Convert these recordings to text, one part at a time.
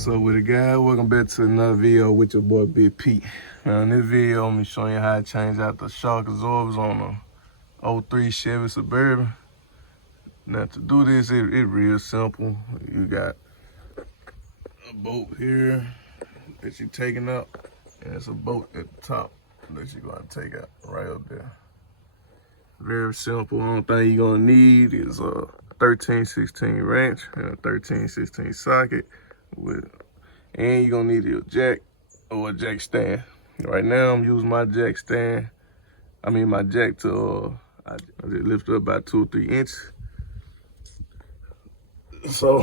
What's up with it, guys? Welcome back to another video with your boy Big Pete. Now in this video, I'm gonna be showing you how to change out the shock absorbers on a 03 Chevy Suburban. Now to do this, it's real simple. You got a bolt here that you're taking up, and it's a bolt at the top that you're gonna take out right up there. Very simple. Only thing you're gonna need is a 13/16 wrench and a 13/16 socket and you're gonna need a jack or a jack stand. Right now I'm using my jack stand. My jack to I just lift up about 2 or 3 inches. So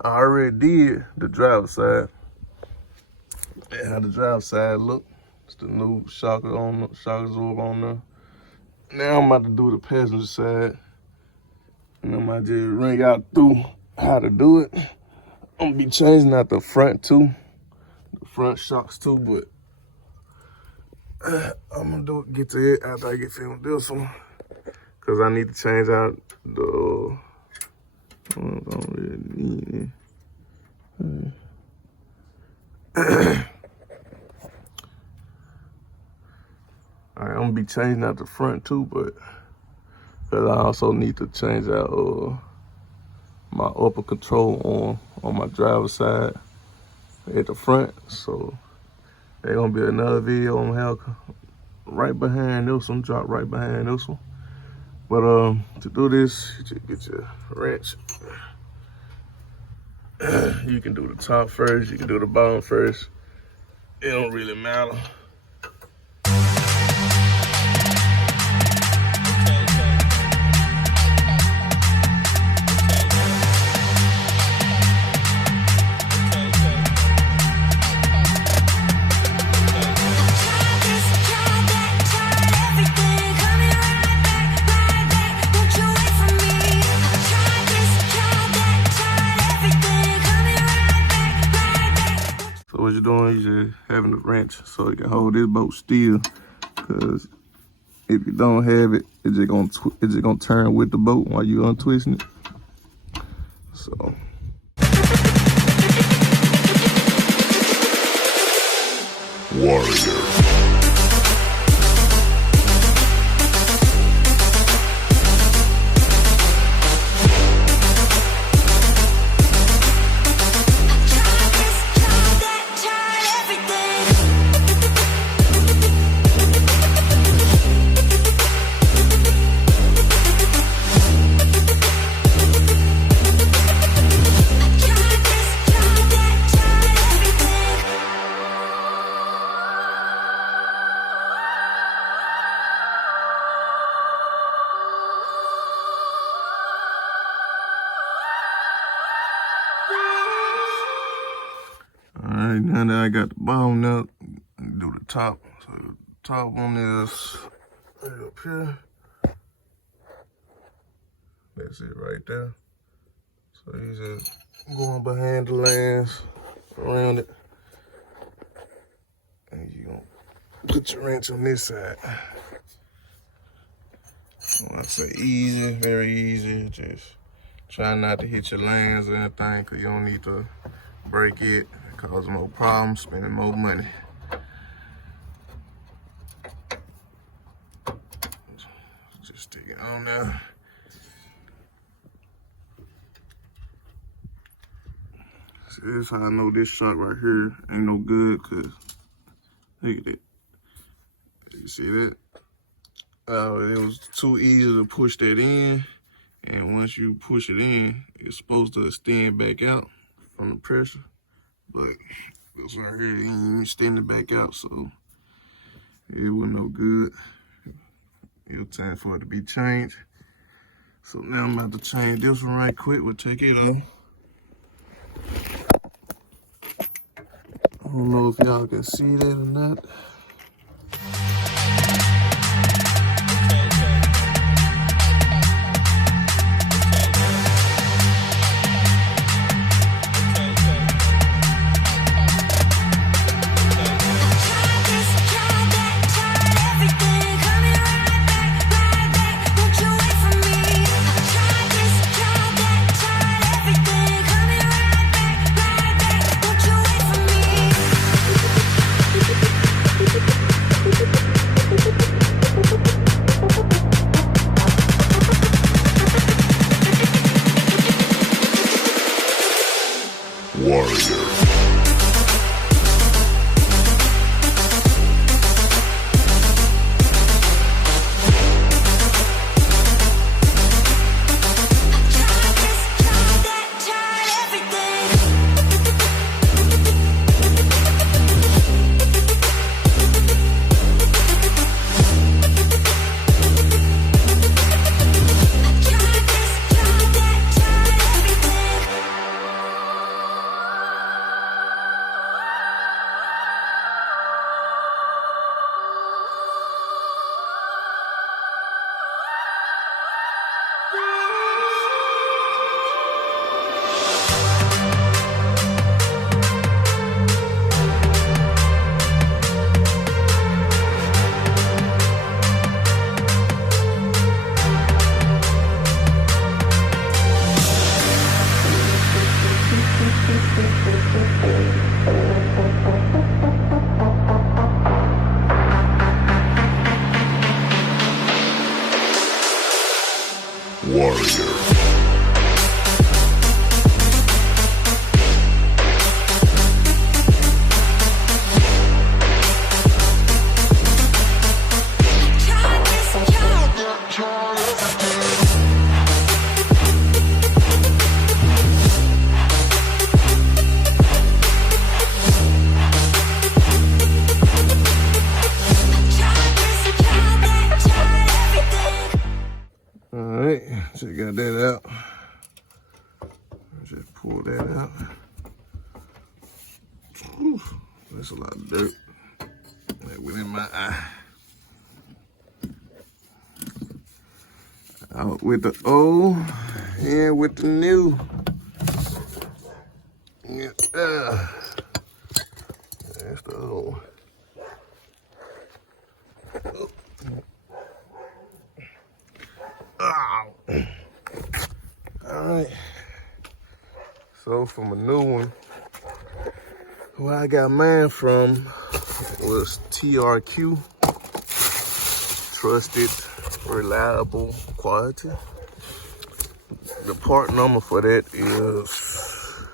I already did the driver's side. And how the driver's side look. It's the new shock absorber on there. Now I'm about to do the passenger side. And I'm gonna just ring out through how to do it. I'm gonna be changing out the front too, the front shocks too, but I'm gonna get to it after I get finished with this one, cause I need to change out the. I don't really need it. Alright, I'm gonna be changing out the front too, but I also need to change out my upper control on my driver's side at the front. So there's gonna be another video on how right behind this one, drop right behind this one. But to do this, you just get your wrench. You can do the top first, you can do the bottom first. It don't really matter. So what you're doing is you're having the wrench so you can hold this bolt still, because if you don't have it, it's just gonna turn with the bolt while you're untwisting it. So. Warrior. Alright, now that I got the bottom up, do the top. So the top on this right up here. That's it right there. So you just going behind the lens, around it. And you gonna put your wrench on this side. When I say easy, very easy. Just try not to hit your lens or anything, because you don't need to break it. Cause more problems, spending more money. Just stick it on there. See, this is how I know this shock right here ain't no good, cause look at it. You see that? It was too easy to push that in, and once you push it in, it's supposed to extend back out from the pressure. But this right here ain't even extending back out, so it was no good. It was time for it to be changed. So now I'm about to change this one right quick. We'll take it off. I don't know if y'all can see that or not. Warrior. Alright, so you got that out. Just pull that out. Whew, that's a lot of dirt. That went in my eye. Out with the old and with the new. Yeah, that's the old. Ow. All right. So from a new one, where I got mine from was TRQ, trusted, reliable quality. The part number for that is,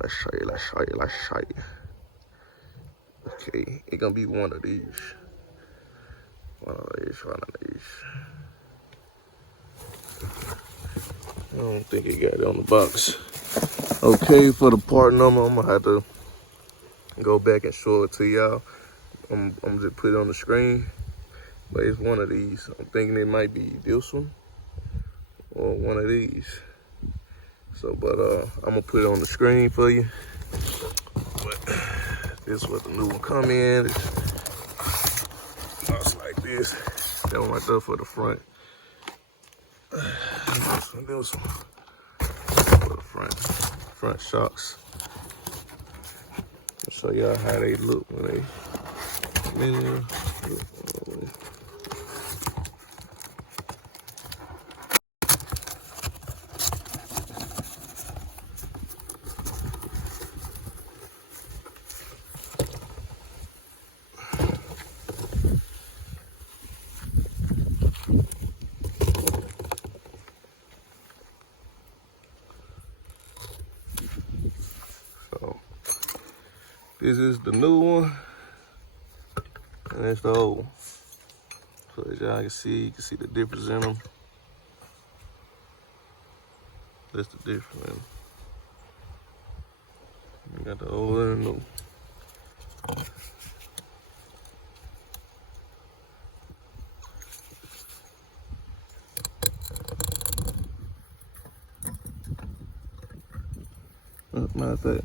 let's show you. Okay, it's gonna be one of these. One of these. I don't think it got it on the box. Okay, for the part number, I'm gonna have to go back and show it to y'all. I'm just put it on the screen, but it's one of these. I'm thinking it might be this one or one of these. So, but I'm gonna put it on the screen for you. But this is what the new one come in. It looks like this. That one right there for the front. This one for the front shocks. I'll show y'all how they look when they come in there. This is the new one, and that's the old one. So as y'all can see, you can see the difference in them. That's the difference in them. You got the old and the new. Matter of fact,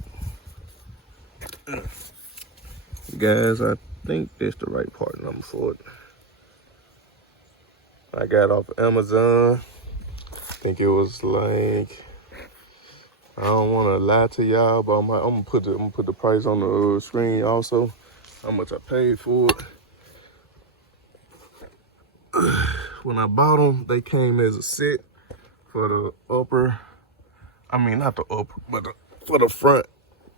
guys, I think that's the right part number for it. I got off Amazon. I think it was like, I don't want to lie to y'all, but I'm gonna put the price on the screen also. How much I paid for it. When I bought them, they came as a set for the upper. I mean, not the upper, but for the front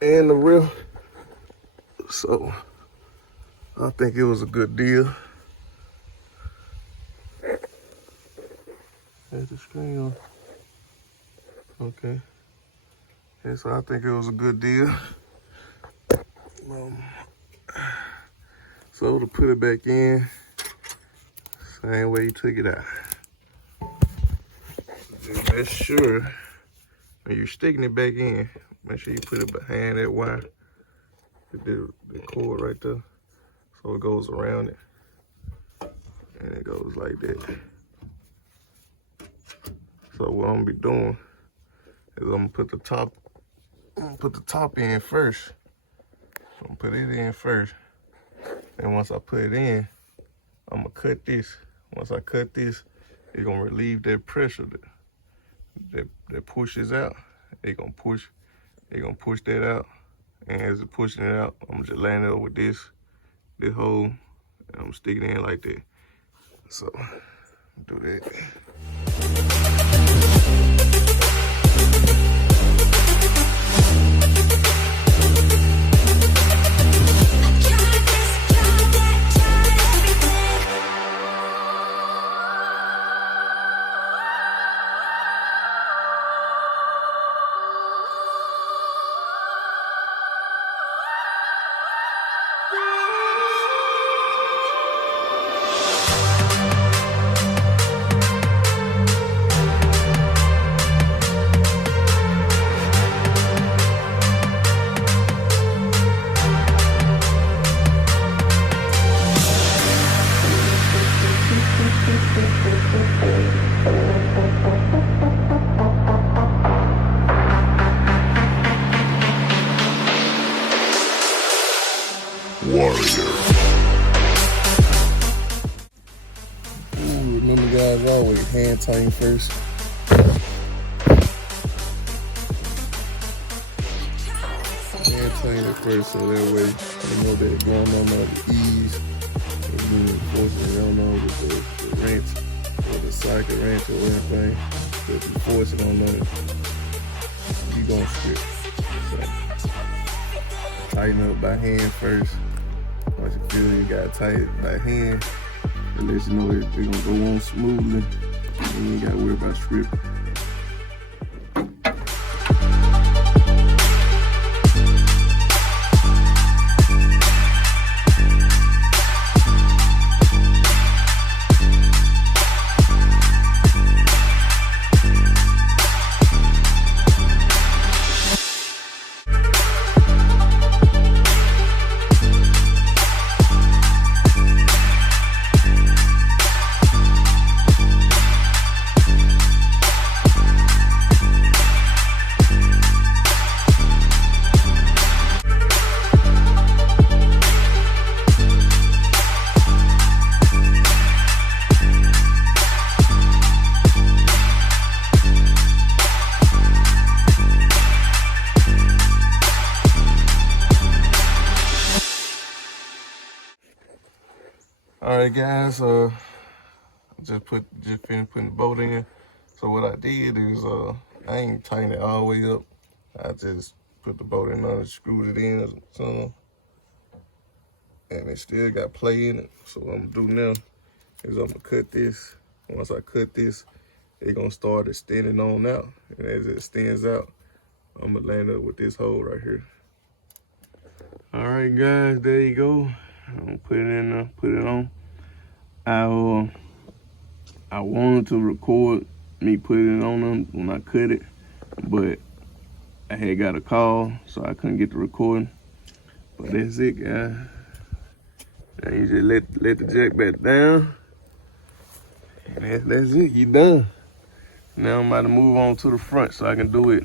and the rear. So I think it was a good deal. There's the screen on. Okay. And so I think it was a good deal. So to put it back in, same way you took it out. Just make sure when you're sticking it back in, make sure you put it behind that wire. The cord right there, so it goes around it, and it goes like that. So what I'm gonna be doing is I'm gonna put the top in first. So I'm gonna put it in first, and once I put it in, I'm gonna cut this. Once I cut this, it's gonna relieve that pressure that pushes out. It's gonna push that out. And as it's pushing it out, I'm just laying it over this hole, and I'm sticking it in like that. So, do that. hand tighten first. Hand tighten it first so that way you know that going on the ease and then forcing it on with the wrench or the socket wrench or anything. So if you force it on there, you gonna strip. So tighten up by hand first. Once you feel you gotta tighten it by hand, it lets you know that they're gonna go on smoothly and you ain't gotta worry about stripping. All right, guys. Just finished putting the bolt in. So what I did is I ain't tighten it all the way up. I just put the bolt in there, screwed it in or something, and it still got play in it. So what I'm gonna do now is I'm gonna cut this. Once I cut this, it's gonna start extending on out, and as it extends out, I'm gonna land up with this hole right here. All right, guys, there you go. I'm gonna put it in there, put it on. I wanted to record me putting it on them when I cut it, but I had got a call, so I couldn't get the recording. But that's it, guys. Now you just let the jack back down. And that's it, you done. Now I'm about to move on to the front so I can do it